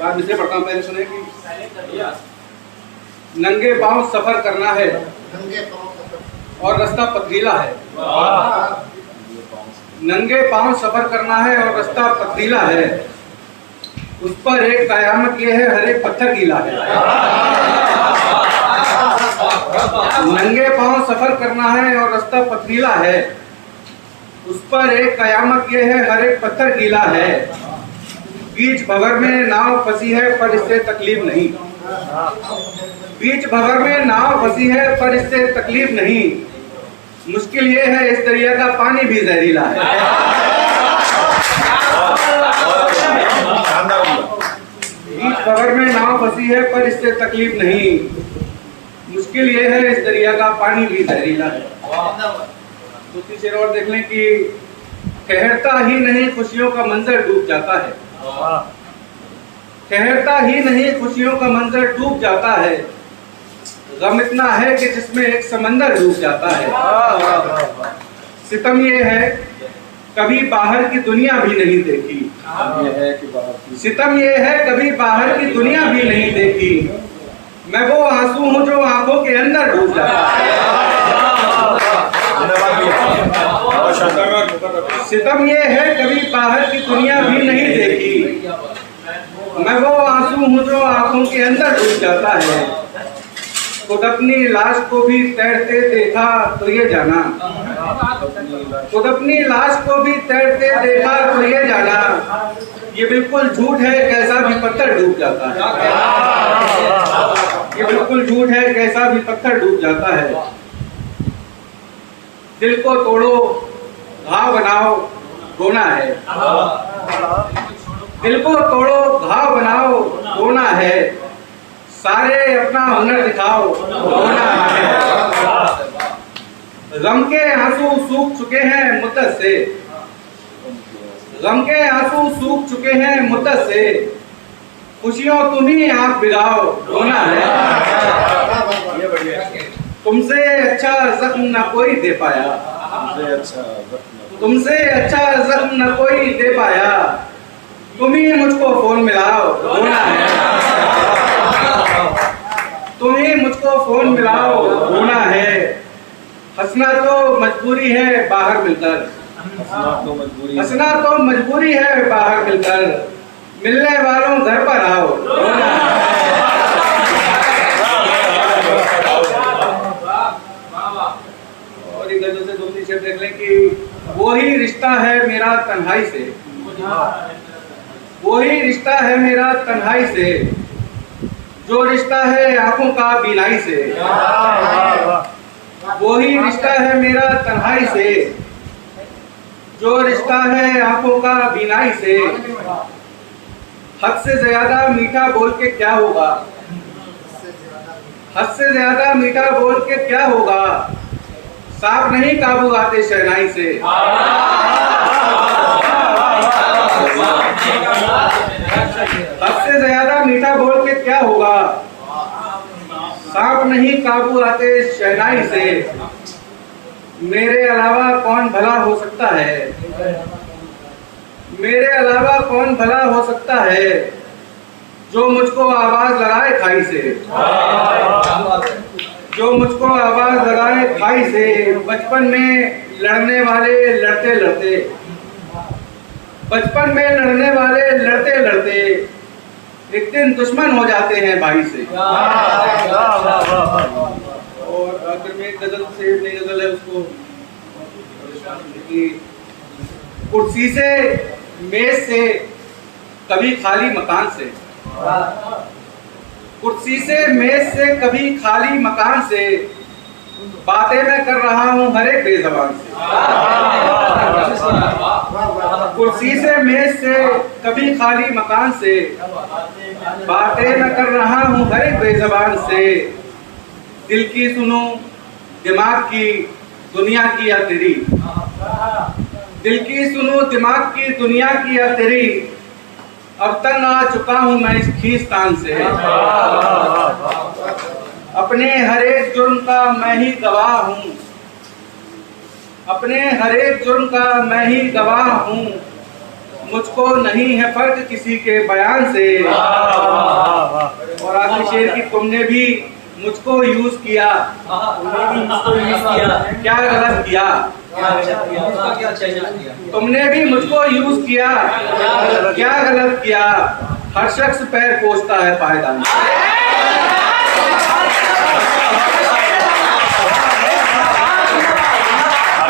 यार मिसरे पढ़ता हूँ, पहले सुने कि नंगे पांव सफर करना है और रास्ता पथरीला है। नंगे पांव सफर करना है और रास्ता पथरीला है, उस पर एक कयामत ये है, हर एक पत्थर गीला है। नंगे पांव सफर करना है और रास्ता पथरीला है, उस पर एक कयामत ये है, हर एक पत्थर गीला है। बीच भंवर में नाव फंसी है पर इससे तकलीफ नहीं। बीच भंवर में नाव फंसी है पर इससे तकलीफ नहीं। मुश्किल ये है इस दरिया का पानी भी जहरीला है। बीच भंवर में नाव फंसी है पर इससे तकलीफ नहीं। मुश्किल ये है इस दरिया का पानी भी जहरीला है। दूसरी शेर और देख लें कि ठहरता ही नहीं खुशियों का मंजर डूब जाता है। ठहरता ही नहीं खुशियों का मंजर डूब जाता है, गम इतना है कि जिसमें एक समंदर डूब जाता है। सितम ये है कभी बाहर की दुनिया भी नहीं देखी। सितम ये है कभी बाहर की दुनिया भी नहीं देखी। मैं वो आंसू हूँ जो आंखों के अंदर डूब जाता है। सितम ये है कभी बाहर की दुनिया भी नहीं देखी। मैं वो आंसू हूँ जो आंखों के अंदर डूब जाता है। खुद अपनी लाश को भी तैरते देखा तो ये जाना। खुद अपनी लाश को भी तैरते देखा तो ये जाना, ये बिल्कुल झूठ है कैसा भी पत्थर डूब जाता है। ये बिल्कुल झूठ है कैसा भी पत्थर डूब जाता है। दिल को तोड़ो घाव बनाओ रोना है। दिल को तोड़ो घाव बनाओ रोना है, सारे अपना हुनर दिखाओ रोना है। गम के आंसू सूख चुके हैं मुद्दत से। गम के आंसू सूख चुके हैं मुद्दत से, खुशियों तुम ही आंख भिगाओ रोना है। तुमसे अच्छा जख्म न कोई दे पाया। तुमसे अच्छा जख्म न कोई दे पाया, तुम ही मुझको फोन मिलाओ रोना है। तुम ही मुझको फोन मिलाओ रोना है। हंसना तो मजबूरी है बाहर मिलकर। हंसना तो मजबूरी है बाहर मिलकर, मिलने वालों घर पर आओ रोना है। और इधर से दूसरी शेर देख लें कि वही रिश्ता है मेरा तन्हाई से। वही रिश्ता है मेरा तन्हाई से, जो रिश्ता है आंखों का बीनाई से। वही रिश्ता है मेरा तन्हाई से, जो रिश्ता है आंखों का बीनाई से। हद से ज्यादा मीठा बोल के क्या होगा। हद से ज्यादा मीठा बोल के क्या होगा, साफ नहीं काबू आते शहनाई से। हद से ज्यादा मीठा बोल के क्या होगा, सांप नहीं काबू आते शहनाई से। मेरे अलावा कौन भला हो सकता है। मेरे अलावा कौन भला हो सकता है, जो मुझको आवाज लगाए खाई से। जो मुझको आवाज लगाए खाई से। बचपन में लड़ने वाले लड़ते लड़ते, बचपन में लड़ने वाले लड़ते लड़ते, एक दिन दुश्मन हो जाते हैं भाई से। और आखिर में एक गजल से नई गजल है उसको, कुर्सी से मेज से कभी खाली मकान से। कुर्सी से मेज से कभी खाली मकान से, बातें मैं कर रहा हूँ हर एक बेज़बान से। कुर्सी से मेज से कभी खाली मकान से, बातें मैं कर रहा हूँ हर एक बेज़बान से। दिल की सुनो दिमाग की दुनिया की या तेरी। दिल की सुनो दिमाग की दुनिया की या तेरी, अब तक आ चुका हूँ मैं इस खींचतान से। अपने हर एक जुर्म का मैं ही गवाह हूँ। अपने हर एक जुर्म का मैं ही गवाह हूँ। मुझको नहीं है फर्क किसी के बयान से। और आखिरी शेर की तुमने भी मुझको यूज किया, क्या गलत किया? तुमने भी मुझको यूज किया, क्या गलत किया? हर शख्स पैर पोछता है पायदान।